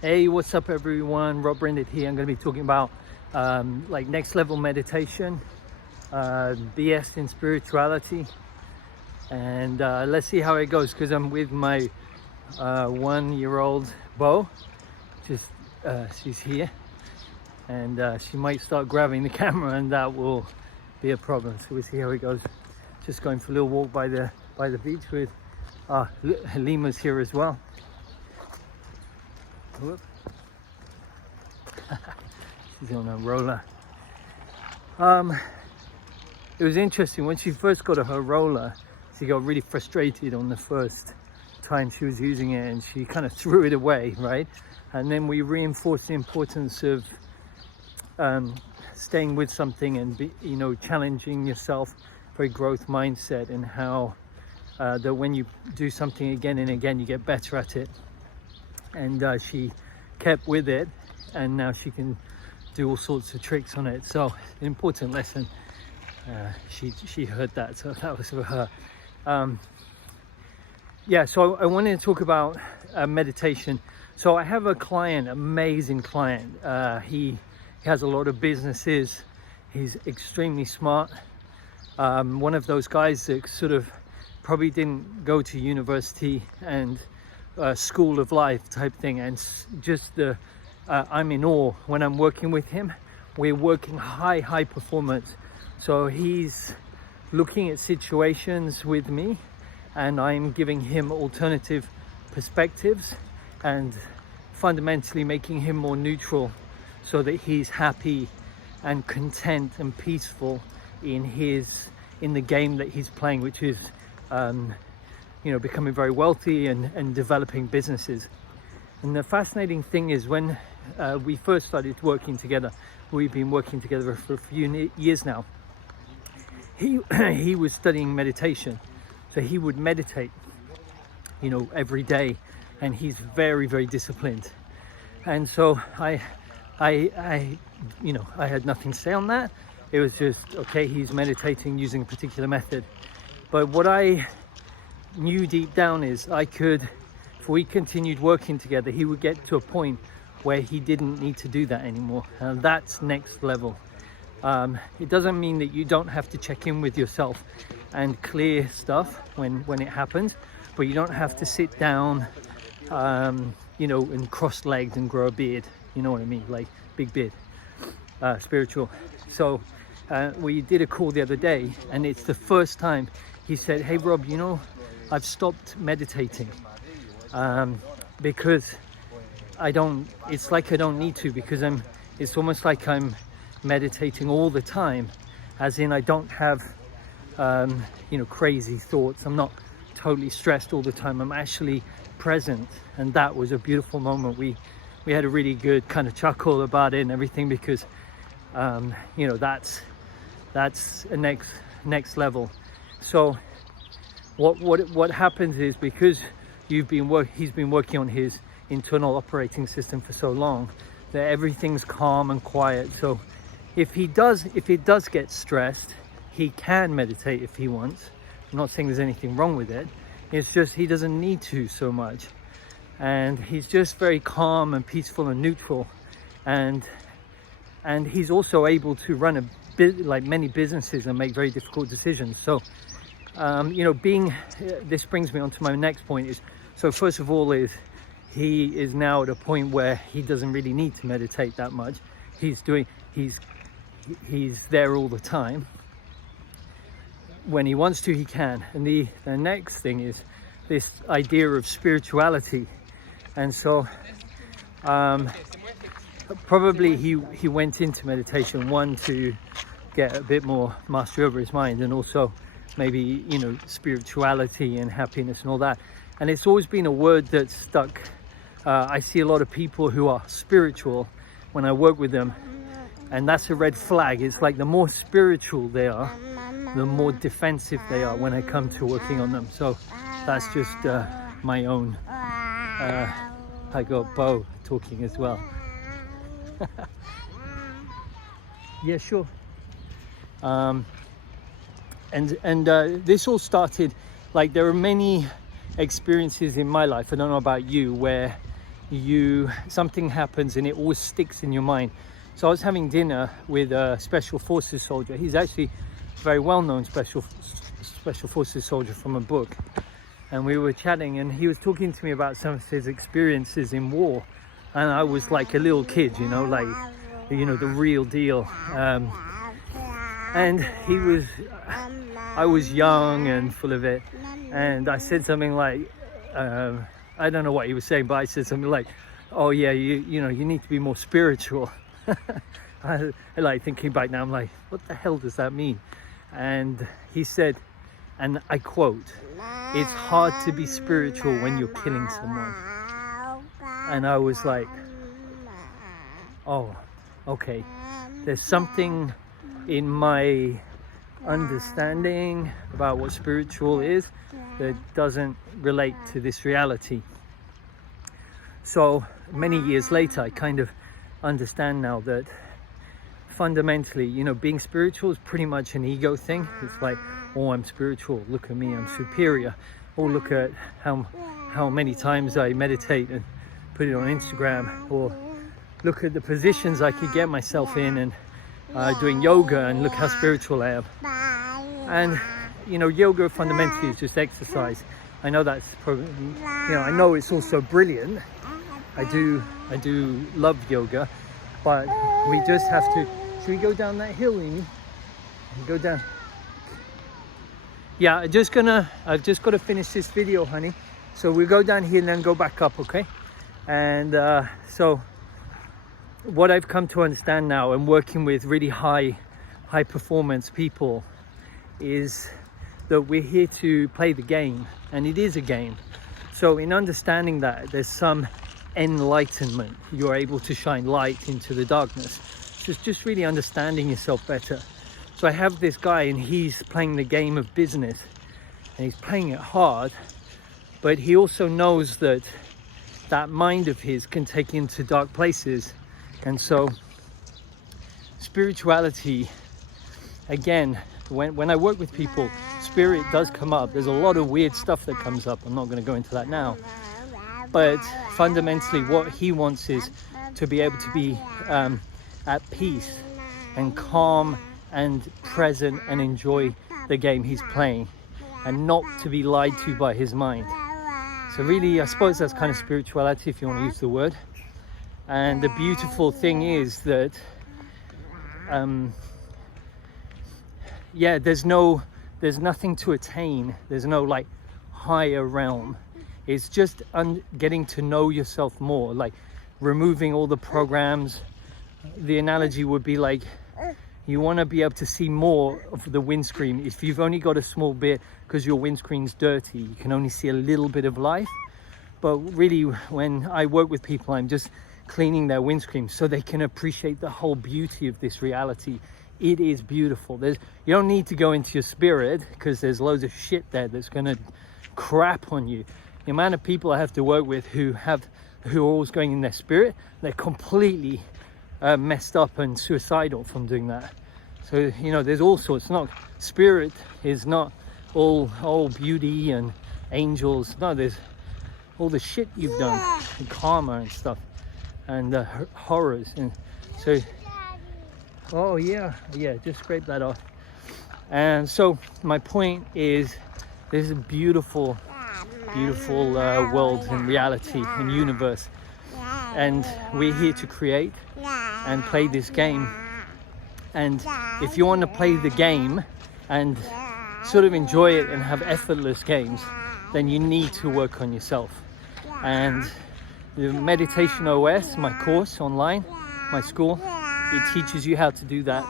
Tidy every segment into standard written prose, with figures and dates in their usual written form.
Hey, what's up everyone? Rob Brinded here. I'm going to be talking about like next level meditation, BS in spirituality, and let's see how it goes, because I'm with my 1-year-old Bo. She's here, and she might start grabbing the camera, and that will be a problem. So we'll see how it goes. Just going for a little walk by the beach with Halima's here as well. Whoop. She's on a roller. It was interesting when she first got her roller. She got really frustrated on the first time she was using it, and she kind of threw it away, right? And then we reinforced the importance of staying with something and challenging yourself, very growth mindset, and how that when you do something again and again, you get better at it. And she kept with it, and now she can do all sorts of tricks on it. So an important lesson. She heard that, so that was for her. So I wanted to talk about meditation. So I have a client, amazing client. He has a lot of businesses. He's extremely smart. One of those guys that sort of probably didn't go to university and school of life type thing, and just I'm in awe when I'm working with him. We're working high performance, so he's looking at situations with me, and I'm giving him alternative perspectives and fundamentally making him more neutral, so that he's happy and content and peaceful in the game that he's playing, which is becoming very wealthy and developing businesses. And the fascinating thing is, when we first started working together, we've been working together for a few years now. He was studying meditation, so he would meditate, every day, and he's very disciplined. And so I had nothing to say on that. It was just, okay, he's meditating using a particular method. But what I knew deep down is if we continued working together, he would get to a point where he didn't need to do that anymore. And that's next level. It doesn't mean that you don't have to check in with yourself and clear stuff when it happens, but you don't have to sit down, and cross-legged and grow a beard. You know what I mean? Like big beard, spiritual. So we did a call the other day, and it's the first time he said, "Hey Rob, I've stopped meditating because it's like I don't need to, because it's almost like I'm meditating all the time, as in I don't have crazy thoughts. I'm not totally stressed all the time. I'm actually present." And that was a beautiful moment. We had a really good kind of chuckle about it and everything, because that's a next level. So what happens is, because he's been working on his internal operating system for so long, that everything's calm and quiet. So if it does get stressed, he can meditate if he wants. I'm not saying there's anything wrong with it. It's just he doesn't need to so much, and he's just very calm and peaceful and neutral, and he's also able to run like many businesses and make very difficult decisions. So this brings me on to my next point. Is, so first of all, he is now at a point where he doesn't really need to meditate that much. He's there all the time. When he wants to, he can. And the next thing is this idea of spirituality. And so probably he went into meditation, one, to get a bit more mastery over his mind, and also maybe spirituality and happiness and all that. And it's always been a word that's stuck. I see a lot of people who are spiritual when I work with them, and that's a red flag. It's like the more spiritual they are, the more defensive they are when I come to working on them. So that's just my own. I got Bo talking as well. Yeah, sure. This all started, like, there are many experiences in my life, I don't know about you, where something happens and it always sticks in your mind. So I was having dinner with a special forces soldier. He's actually a very well-known special forces soldier from a book, and we were chatting and he was talking to me about some of his experiences in war, and I was like a little kid, you know, like, you know, the real deal. And I was young and full of it, and I said something like, I don't know what he was saying, but I said something like, oh yeah, you know, you need to be more spiritual. I like thinking back now, I'm like, what the hell does that mean? And he said, and I quote, "It's hard to be spiritual when you're killing someone." And I was like, oh, okay, there's something in my understanding about what spiritual is that doesn't relate to this reality. So many years later, I kind of understand now that fundamentally, you know, being spiritual is pretty much an ego thing. It's like, oh, I'm spiritual, look at me, I'm superior. Or look at how many times I meditate and put it on Instagram. Or look at the positions I could get myself in and doing yoga, and look how spiritual I am. And you know, yoga fundamentally is just exercise. I know that's probably, you know, I know it's also brilliant. I do love yoga, but we just have to. Should we go down that hill, Amy? Go down. Yeah, I've just got to finish this video, honey. So we'll go down here and then go back up, okay? And so what I've come to understand now, and working with really high performance people, is that we're here to play the game, and it is a game. So in understanding that, there's some enlightenment. You're able to shine light into the darkness. So it's just really understanding yourself better. So I have this guy, and he's playing the game of business, and he's playing it hard, but he also knows that that mind of his can take you into dark places. And so spirituality, again, when I work with people, spirit does come up. There's a lot of weird stuff that comes up. I'm not going to go into that now. But fundamentally, what he wants is to be able to be at peace and calm and present and enjoy the game he's playing, and not to be lied to by his mind. So really, I suppose that's kind of spirituality, if you want to use the word. And the beautiful thing is that yeah, there's nothing to attain. There's no like higher realm. It's just getting to know yourself more, like removing all the programs. The analogy would be like, you want to be able to see more of the windscreen. If you've only got a small bit, because your windscreen's dirty, you can only see a little bit of life. But really, when I work with people, I'm just cleaning their windscreen so they can appreciate the whole beauty of this reality. It is beautiful. You don't need to go into your spirit, because there's loads of shit there that's going to crap on you. The amount of people I have to work with who are always going in their spirit, they're completely messed up and suicidal from doing that. So, you know, there's all sorts. Spirit is not all beauty and angels. No, there's all the shit you've done, and karma and stuff, and horrors. And so, oh yeah, just scrape that off. And so my point is, there's a beautiful world and reality and universe, and we're here to create and play this game. And if you want to play the game and sort of enjoy it and have effortless games, then you need to work on yourself. And the Meditation OS, my course online, my school, it teaches you how to do that,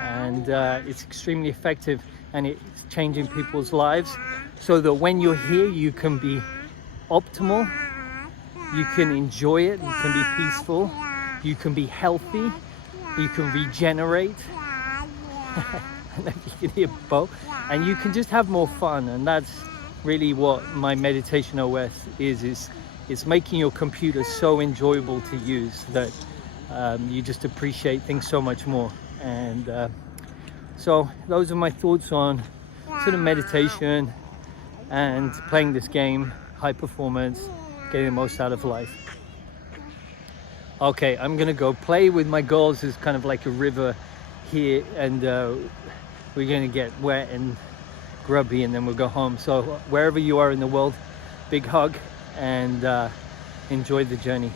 and it's extremely effective, and it's changing people's lives, so that when you're here, you can be optimal, you can enjoy it, you can be peaceful, you can be healthy, you can regenerate, and then you can hear both, and you can just have more fun. And that's really what my Meditation OS is. It's making your computer so enjoyable to use that you just appreciate things so much more. And so those are my thoughts on sort of meditation and playing this game, high performance, getting the most out of life. Okay, I'm gonna go play with my girls. There's kind of like a river here, and we're gonna get wet and grubby, and then we'll go home. So wherever you are in the world, big hug, and enjoy the journey.